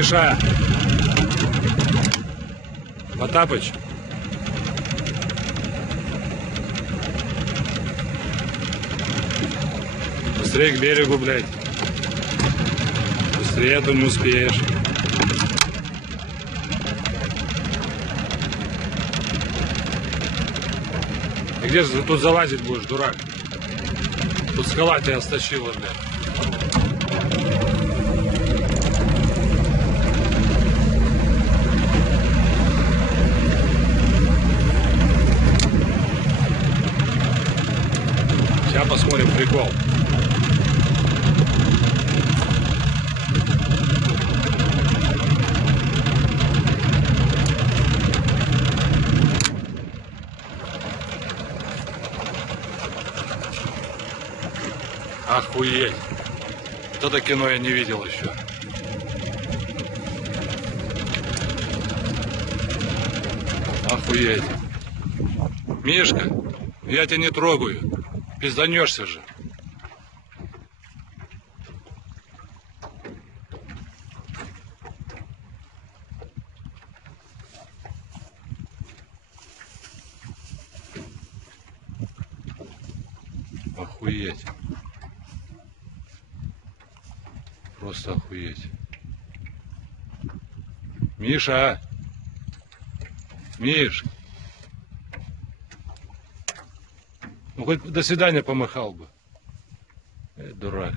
Миша! Потапыч! Быстрее к берегу, блядь. Быстрее, а то не успеешь. И где же ты тут залазить будешь, дурак? Тут скала тебя стащила, блядь. Сейчас посмотрим прикол. Охуеть. Вот это кино я не видел еще. Охуеть. Мишка, я тебя не трогаю. Пизданешься же. Охуеть. Просто охуеть. Миша! Миш! Ну хоть до свидания помахал бы. Дурак.